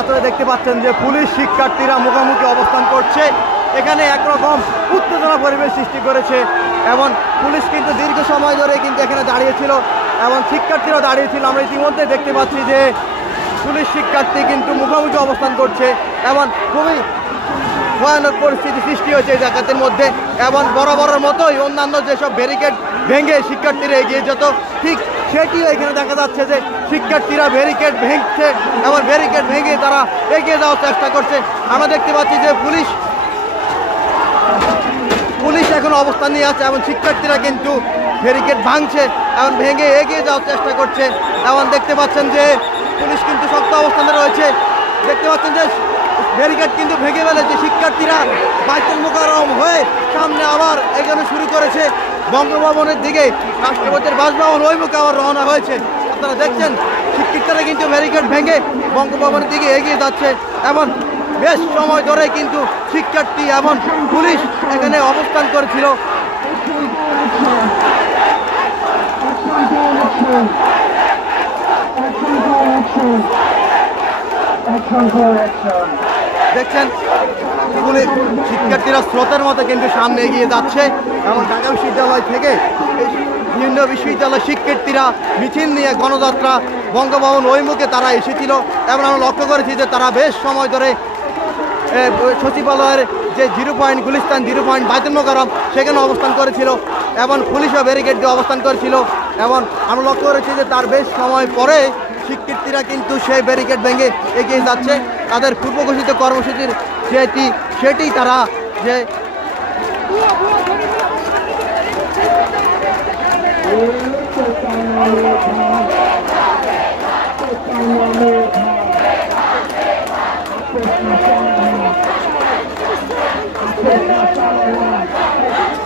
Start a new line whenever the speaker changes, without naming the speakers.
আপনারা দেখতে পাচ্ছেন যে পুলিশ শিক্ষার্থীরা মুখোমুখি অবস্থান করছে। এখানে একরকম উত্তেজনা পরিবেশ সৃষ্টি করেছে এবং পুলিশ কিন্তু দীর্ঘ সময় ধরে কিন্তু এখানে দাঁড়িয়েছিল এবং শিক্ষার্থীরাও দাঁড়িয়েছিল। আমরা ইতিমধ্যে দেখতে পাচ্ছি যে পুলিশ শিক্ষার্থী কিন্তু মুখোমুখি অবস্থান করছে এবং খুবই ভয়ানক পরিস্থিতি সৃষ্টি হয়েছে এই জায়গাতের মধ্যে এবং বরাবরের মতোই অন্যান্য যেসব ব্যারিকেড ভেঙে শিক্ষার্থীরা এগিয়ে যেত, ঠিক সেটিও এখানে দেখা যাচ্ছে যে শিক্ষার্থীরা ব্যারিকেড ভেঙছে এবং ব্যারিকেড ভেঙে তারা এগিয়ে যাওয়ার চেষ্টা করছে। আমরা দেখতে পাচ্ছি যে পুলিশ পুলিশ এখন অবস্থান নিয়ে আছে, এবং শিক্ষার্থীরা কিন্তু ব্যারিকেড ভাঙছে, এবং ভেঙে এগিয়ে যাওয়ার চেষ্টা করছে। এবং দেখতে পাচ্ছেন যে পুলিশ কিন্তু শক্ত অবস্থানে রয়েছে। দেখতে পাচ্ছেন যে ব্যারিকেড কিন্তু ভেঙে ফেলেছে। শিক্ষার্থীরা বাইতুল মোকারম হয়ে সামনে আবার এখানে শুরু করেছে। বঙ্গভবনের দিকে রাষ্ট্রপতির বাসভবন ওই মুখে আবার রওনা হয়েছে আপনারা দেখছেন শিক্ষিতরা কিন্তু ব্যারিকেড ভেঙে বঙ্গভবনের দিকে এগিয়ে যাচ্ছে এবং বেশ সময় ধরে কিন্তু শিক্ষার্থী এবং পুলিশ এখানে অবস্থান করেছিল দেখছেন? পুলিশ শিক্ষার্থীরা স্রোতের মতো কিন্তু সামনে এগিয়ে যাচ্ছে। এবং ঢাকা বিশ্ববিদ্যালয় থেকে বিভিন্ন বিশ্ববিদ্যালয় শিক্ষার্থীরা মিছিল নিয়ে গণযাত্রা, বঙ্গভবন ওইমুখে তারা এসেছিল। এবং আমরা লক্ষ্য করেছি যে তারা বেশ সময় ধরে সচিবালয়ের যে zero point Gulistan, zero point Baitul Mokarram সেখানে অবস্থান করেছিল। এবং পুলিশও ব্যারিকেড দিয়ে অবস্থান করেছিল। এবং আমরা লক্ষ্য করেছি যে তার বেশ সময় পরে শিক্ষার্থীরা কিন্তু সেই ব্যারিকেড ভেঙে এগিয়ে যাচ্ছে। তাদের পূর্ব ঘোষিত কর্মসূচির যেটি সেটি তারা যে
Thank you.